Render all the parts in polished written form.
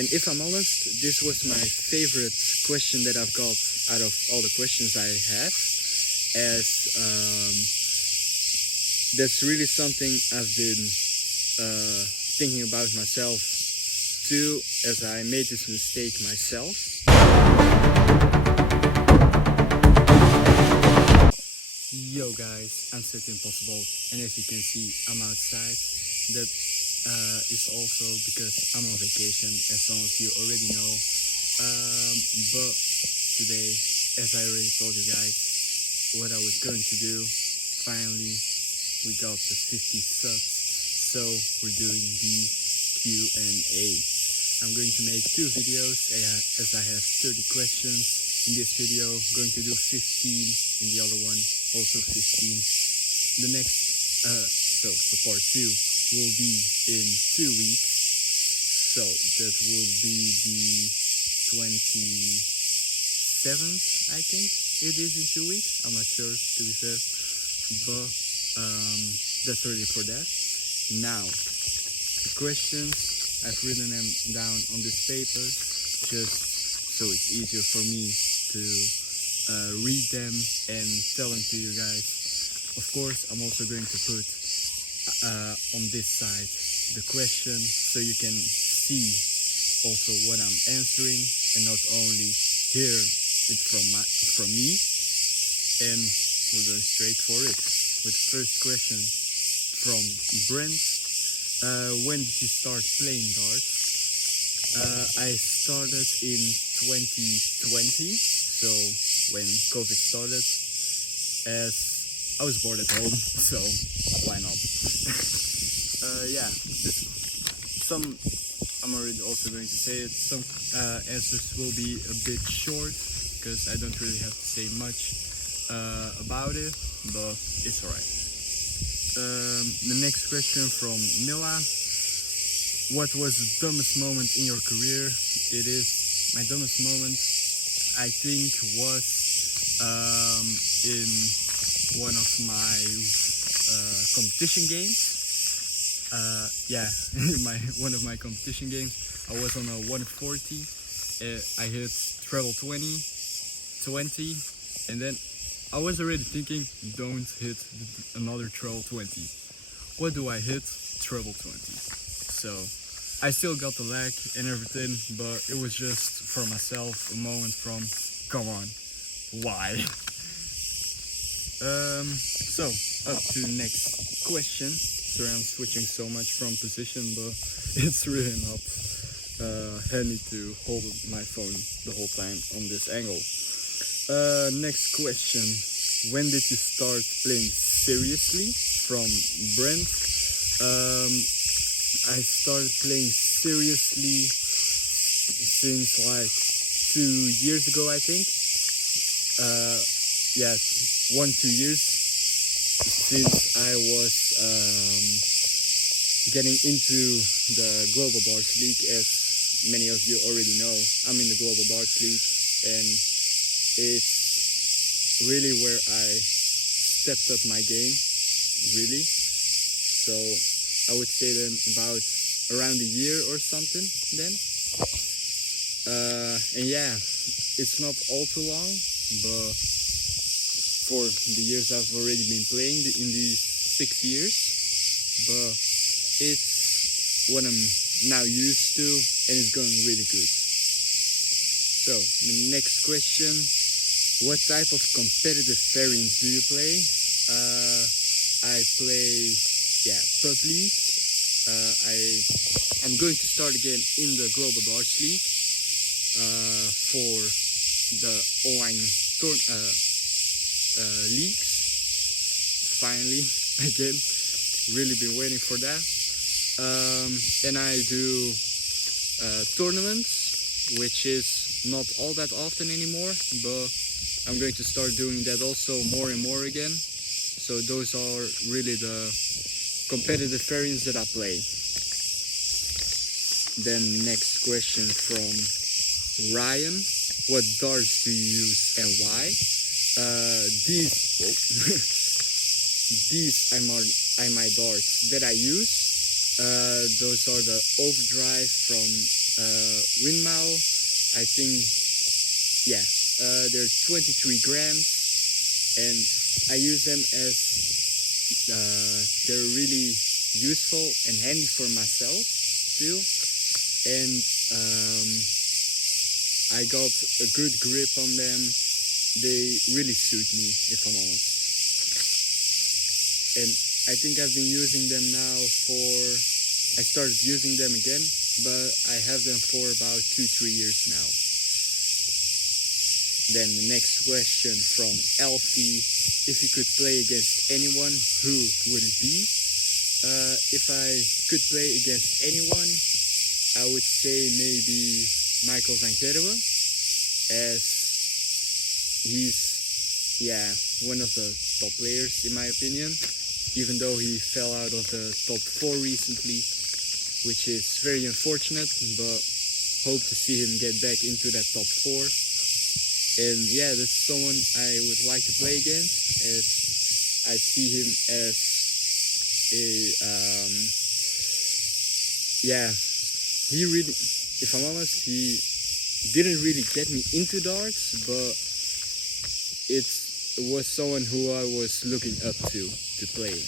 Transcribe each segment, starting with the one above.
And if I'm honest, this was my favorite question that I've got out of all the questions I have, as that's really something I've been thinking about myself too, as I made this mistake myself. Yo guys, I'm Set Impossible, and as you can see, I'm outside. That is also because I'm on vacation, as some of you already know. But today, as I already told you guys, what I was going to do, finally we got the 50 subs, so we're doing the Q&A. I'm going to make 2 videos as I have 30 questions. In this video, I'm going to do 15, in the other one also 15. The next, so the part 2 will be in 2 weeks, so that will be the 27th, I think it is, in 2 weeks. I'm not sure, to be fair, but that's already for that. Now, the questions, I've written them down on this paper, just so it's easier for me to read them and tell them to you guys. Of course, I'm also going to put on this side the question, so you can see also what I'm answering, and not only hear it from me. And we're going straight for it with the first question from Brent. When did you start playing darts? I started in 2020, so when COVID started, as I was bored at home, so why not? Yeah, I'm already also going to say it, some answers will be a bit short, because I don't really have to say much about it, but it's alright. The next question from Mila. What was the dumbest moment in your career? My dumbest moment, I think, was in one of my competition games. One of my competition games, I was on a 140. I hit treble 20, and then I was already thinking, don't hit another treble 20. What do I hit? Treble 20. So I still got the lag and everything, but it was just for myself a moment from, come on, why? So up to next question. Sorry, I'm switching so much from position, but it's really not handy to hold my phone the whole time on this angle. Next question. When did you start playing seriously? From Brent. I started playing seriously since like 2 years ago, I think. 1-2 years since I was getting into the Global Darts League. As many of you already know, I'm in the Global Darts League, and it's really where I stepped up my game, really. So I would say then about around a year or something then. And yeah, it's not all too long, but for the years I've already been playing in these 6 years, but it's what I'm now used to, and it's going really good. So the next question, what type of competitive variants do you play? I play Pub League. I'm going to start again in the Global Darts League for the online leagues. Finally, again, really been waiting for that. And I do tournaments, which is not all that often anymore, but I'm going to start doing that also more and more again. So those are really the competitive variants that I play. Then next question from Ryan. What darts do you use and why? These are my darts that I use. Those are the Overdrive from Winmau. I think, yeah, they're 23 grams, and I use them as they're really useful and handy for myself too. And I got a good grip on them. They really suit me, if I'm honest. And I think I've been using them now I started using them again, but I have them for about 2-3 years now. Then the next question from Elfie: if you could play against anyone, who would it be? If I could play against anyone, I would say maybe Michael van Gerwen, as he's, one of the top players in my opinion, even though he fell out of the top 4 recently, which is very unfortunate, but hope to see him get back into that top 4. And yeah, that's someone I would like to play against, as I see him as he really, if I'm honest, he didn't really get me into darts, but it was someone who I was looking up to playing.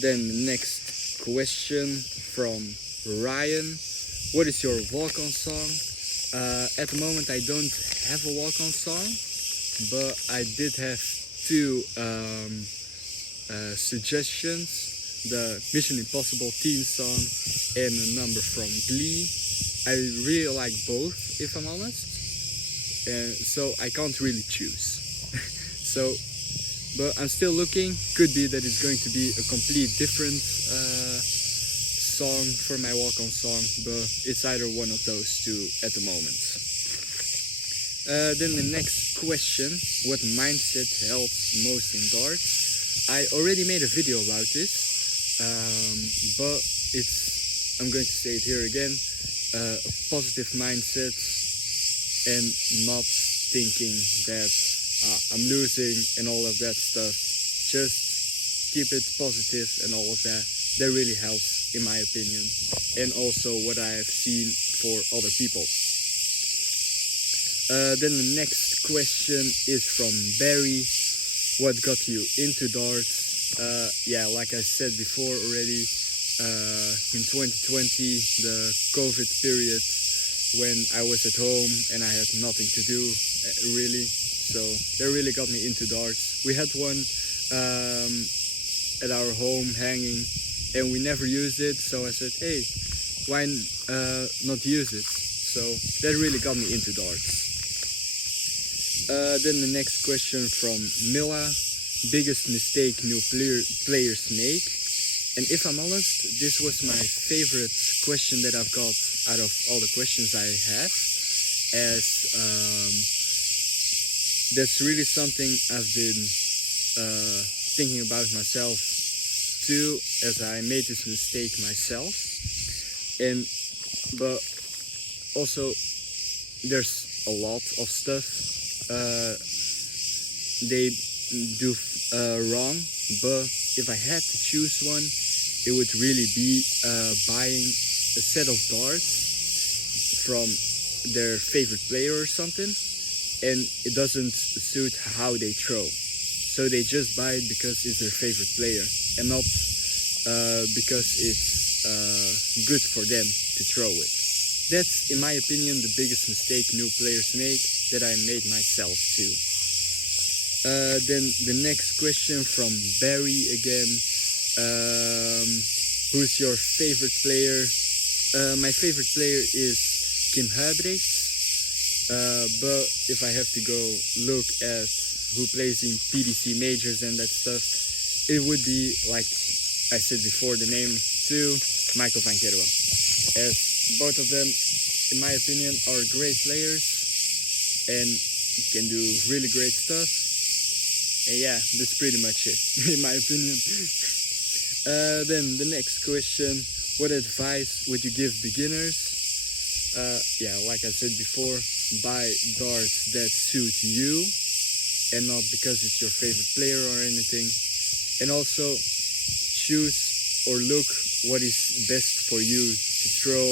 Then the next question from Ryan: what is your walk-on song? At the moment I don't have a walk-on song, but I did have 2 suggestions: the Mission Impossible theme song and a number from Glee. I really like both, if I'm honest, so I can't really choose. But I'm still looking. Could be that it's going to be a complete different song for my walk-on song, but it's either one of those 2 at the moment. Then the next question: what mindset helps most in darts? I already made a video about this, but I'm going to say it here again: a positive mindset, and not thinking that I'm losing and all of that stuff. Just keep it positive and all of that. That really helps, in my opinion, and also what I have seen for other people. Then the next question is from Barry: what got you into darts? Like I said before already, in 2020, the COVID period, when I was at home and I had nothing to do, really. So that really got me into darts. We had one at our home hanging, and we never used it, so I said, hey, why not use it? So that really got me into darts. Then the next question from Mila: biggest mistake new players make? And if I'm honest, this was my favorite question that I've got out of all the questions I have, as that's really something I've been thinking about myself too, as I made this mistake myself. But also there's a lot of stuff they do wrong, but if I had to choose one, it would really be buying a set of darts from their favorite player or something, and it doesn't suit how they throw. So they just buy it because it's their favorite player, and not because it's good for them to throw it. That's, in my opinion, the biggest mistake new players make, that I made myself too. Then the next question from Barry again: who's your favorite player? My favorite player is Kim Huybrechts, but if I have to go look at who plays in PDC majors and that stuff, it would be, like I said before, the name too, Michael van Gerwen, as both of them, in my opinion, are great players and can do really great stuff. And yeah, that's pretty much it, in my opinion. Then the next question: what advice would you give beginners? Like I said before, buy darts that suit you, and not because it's your favorite player or anything. And also choose or look what is best for you to throw,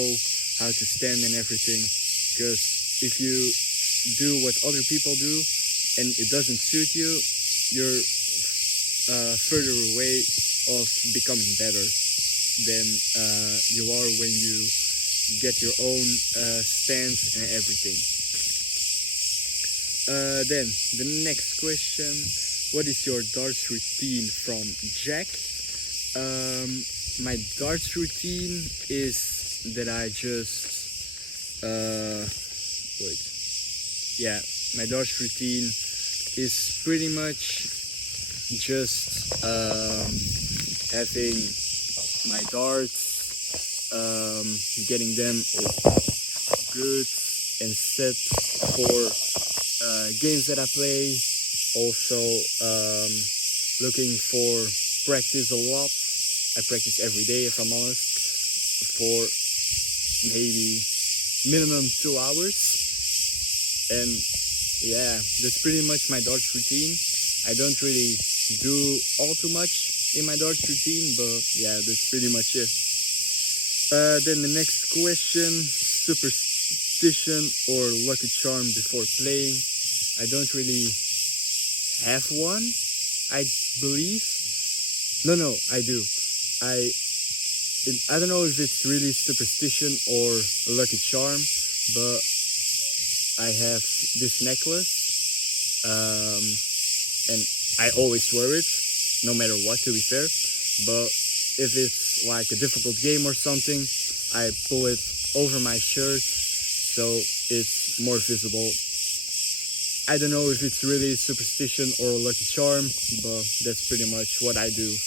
how to stand and everything. Because if you do what other people do and it doesn't suit you, you're further away of becoming better than you are when you get your own stance and everything. Then the next question: what is your darts routine? From Jack. My darts routine is that I just my darts routine is pretty much just having my darts, getting them good and set for games that I play. Also looking for practice a lot. I practice every day, if I'm honest, for maybe minimum 2 hours. And yeah, that's pretty much my darts routine. I don't really do all too much in my darts routine, but yeah, that's pretty much it. Then the next question: superstition or lucky charm before playing? I don't really have one, I believe. No, I do. I don't know if it's really superstition or a lucky charm, but I have this necklace, and I always wear it, no matter what, to be fair. But if it's like a difficult game or something, I pull it over my shirt so it's more visible. I don't know if it's really superstition or a lucky charm, but that's pretty much what I do.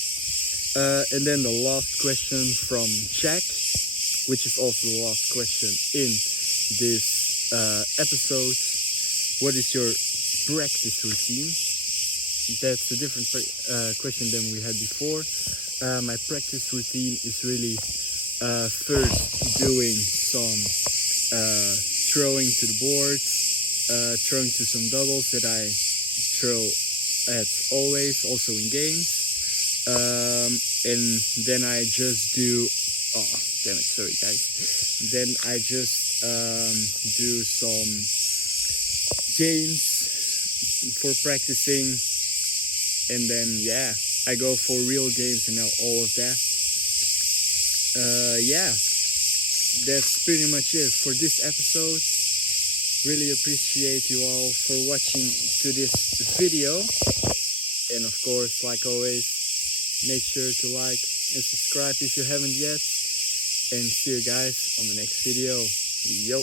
And then the last question from Jack, which is also the last question in this episode: what is your practice routine? That's a different question than we had before. My practice routine is really first doing some throwing to the board, throwing to some doubles that I throw at always, also in games. And then I just do, sorry guys. Then I just do some games for practicing, and then yeah, I go for real games and all of that. Yeah, that's pretty much it for this episode. Really appreciate you all for watching to this video, and of course, like always, make sure to like and subscribe if you haven't yet, and see you guys on the next video. Yo!